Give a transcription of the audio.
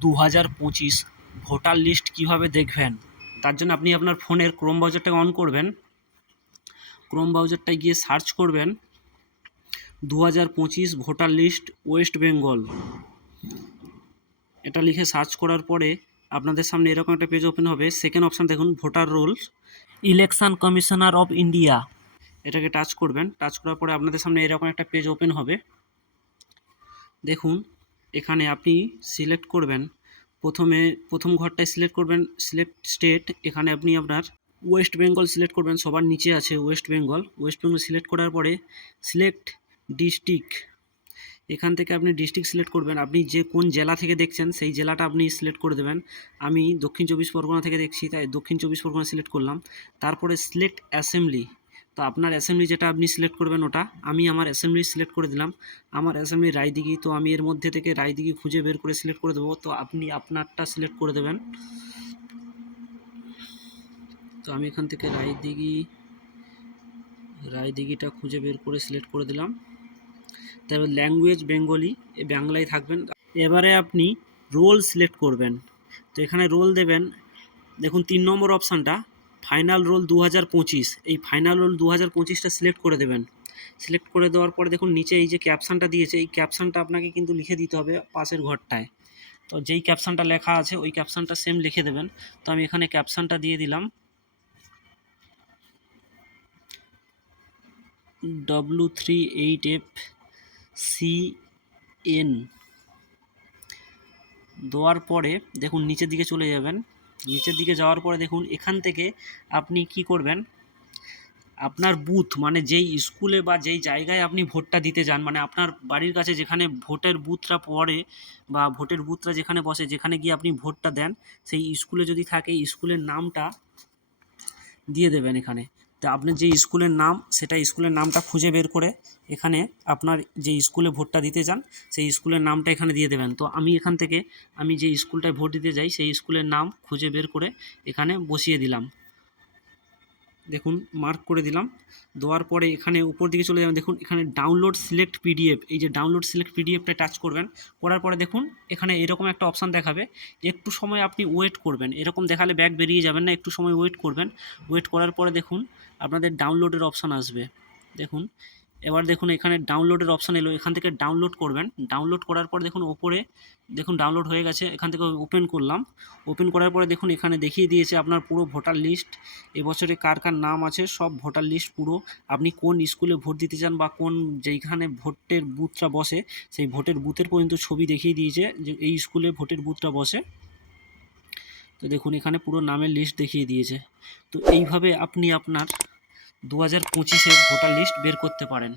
দু হাজার পঁচিশ ভোটার লিস্ট কীভাবে দেখবেন? তার জন্য আপনি আপনার ফোনের ক্রোম ব্রাউজারটাকে অন করবেন। ক্রোম ব্রাউজারটায় গিয়ে সার্চ করবেন, দু হাজার পঁচিশ ভোটার লিস্ট ওয়েস্ট বেঙ্গল। এটা লিখে সার্চ করার পরে আপনাদের সামনে এরকম একটা পেজ ওপেন হবে। সেকেন্ড অপশান দেখুন, voter rolls. Election commissioner of India. এটাকে টাচ করবেন। টাচ করার পরে আপনাদের সামনে এরকম একটা পেজ ওপেন হবে। দেখুন এখানে আপনি সিলেক্ট করবেন। প্রথমে, প্রথম ঘরটায় সিলেক্ট করবেন। সিলেক্ট স্টেট এখানে আপনি আপনার ওয়েস্ট বেঙ্গল সিলেক্ট করবেন। সবার নিচে আছে West Bengal West Bengal select করার পরে সিলেক্ট ডিস্ট্রিক্ট এখান থেকে আপনি ডিস্ট্রিক্ট সিলেক্ট করবেন। আপনি যে কোন জেলা থেকে দেখছেন, সেই জেলাটা আপনি সিলেক্ট করে দেবেন। আমি দক্ষিণ চব্বিশ পরগনা থেকে দেখছি, তাই দক্ষিণ চব্বিশ পরগনা সিলেক্ট করলাম। তারপরে সিলেক্ট অ্যাসেম্বলি তো আপনার অ্যাসেম্বলি যেটা আপনি সিলেক্ট করবেন ওটা, আমি আমার অ্যাসেম্বলি সিলেক্ট করে দিলাম। আমার অ্যাসেম্বলি রায়দিঘি, তো আমি এর মধ্যে থেকে রায়দিঘি খুঁজে বের করে সিলেক্ট করে দেবো। তো আপনি আপনারটা সিলেক্ট করে দেবেন। তো আমি এখান থেকে রায়দিঘি, রায়দিঘিটা খুঁজে বের করে সিলেক্ট করে দিলাম। তারপর ল্যাঙ্গুয়েজ বেঙ্গলি এ বাংলায় থাকবেন। এবারে আপনি রোল সিলেক্ট করবেন। তো এখানে রোল দেবেন। দেখুন, তিন নম্বর অপশানটা ফাইনাল রোল দু হাজার পঁচিশ। এই ফাইনাল রোল দু হাজার পঁচিশটা সিলেক্ট করে দেবেন। সিলেক্ট করে দেওয়ার পরে দেখুন নিচে এই যে ক্যাপশানটা দিয়েছে, এই ক্যাপশানটা আপনাকে কিন্তু লিখে দিতে হবে পাশের ঘরটায়। তো যেই ক্যাপশানটা লেখা আছে, ওই ক্যাপশানটা সেম লিখে দেবেন। তো আমি এখানে ক্যাপশানটা দিয়ে দিলাম। W three eight F C N দেওয়ার পরে দেখুন নিচের দিকে চলে যাবেন। নিচের দিকে যাওয়ার পরে দেখুন, এখান থেকে আপনি কি করবেন? আপনার বুথ মানে যেই স্কুলে বা যেই জায়গায় আপনি ভোটটা দিতে যান মানে আপনার বাড়ির কাছে যেখানে ভোটের বুথরা পড়ে বা ভোটের বুথরা যেখানে বসে, যেখানে গিয়ে আপনি ভোটটা দেন, সেই স্কুলে যদি থাকে স্কুলের নামটা দিয়ে দেবেন এখানে। তা আপনার যে স্কুলের নাম সেটা স্কুলের নামটা খুঁজে বের করে এখানে আপনার যে স্কুলে ভোটটা দিতে চান, সেই স্কুলের নামটা এখানে দিয়ে দেবেন। তো আমি এখান থেকে, আমি যে স্কুলটায় ভোট দিতে যাই, সেই স্কুলের নাম খুঁজে বের করে এখানে বসিয়ে দিলাম। দেখুন মার্ক করে দিলাম। দেওয়ার পরে এখানে উপর দিকে চলে যাবেন। দেখুন, এখানে ডাউনলোড সিলেক্ট পিডিএফ এই যে ডাউনলোড সিলেক্ট পিডিএফটা টাচ করবেন। করার পরে দেখুন, এখানে এরকম একটা অপশান দেখাবে। একটু সময় আপনি ওয়েট করবেন। এরকম দেখালে ব্যাগ বেরিয়ে যাবেন না, একটু সময় ওয়েট করবেন। ওয়েট করার পরে দেখুন, আপনাদের ডাউনলোডের অপশান আসবে। দেখুন এবার দেখুন এখানে ডাউনলোডের অপশান এলো, এখান থেকে ডাউনলোড করবেন। ডাউনলোড করার পর দেখুন ওপরে, দেখুন ডাউনলোড হয়ে গেছে, এখান থেকে ওপেন করলাম। ওপেন করার পরে দেখুন এখানে দেখিয়ে দিয়েছে আপনার পুরো ভোটার লিস্ট এবছরে কার কার নাম আছে, সব ভোটার লিস্ট পুরো। আপনি কোন স্কুলে ভোট দিতে চান বা কোন যেইখানে ভোটের বুথটা বসে, সেই ভোটের বুথের পর্যন্ত ছবি দেখিয়ে দিয়েছে যে এই স্কুলে ভোটের বুথটা বসে। তো দেখুন এখানে পুরো নামের লিস্ট দেখিয়ে দিয়েছে। তো এইভাবে আপনি আপনার দু হাজার পঁচিশের ভোটার লিস্ট বের করতে পারেন।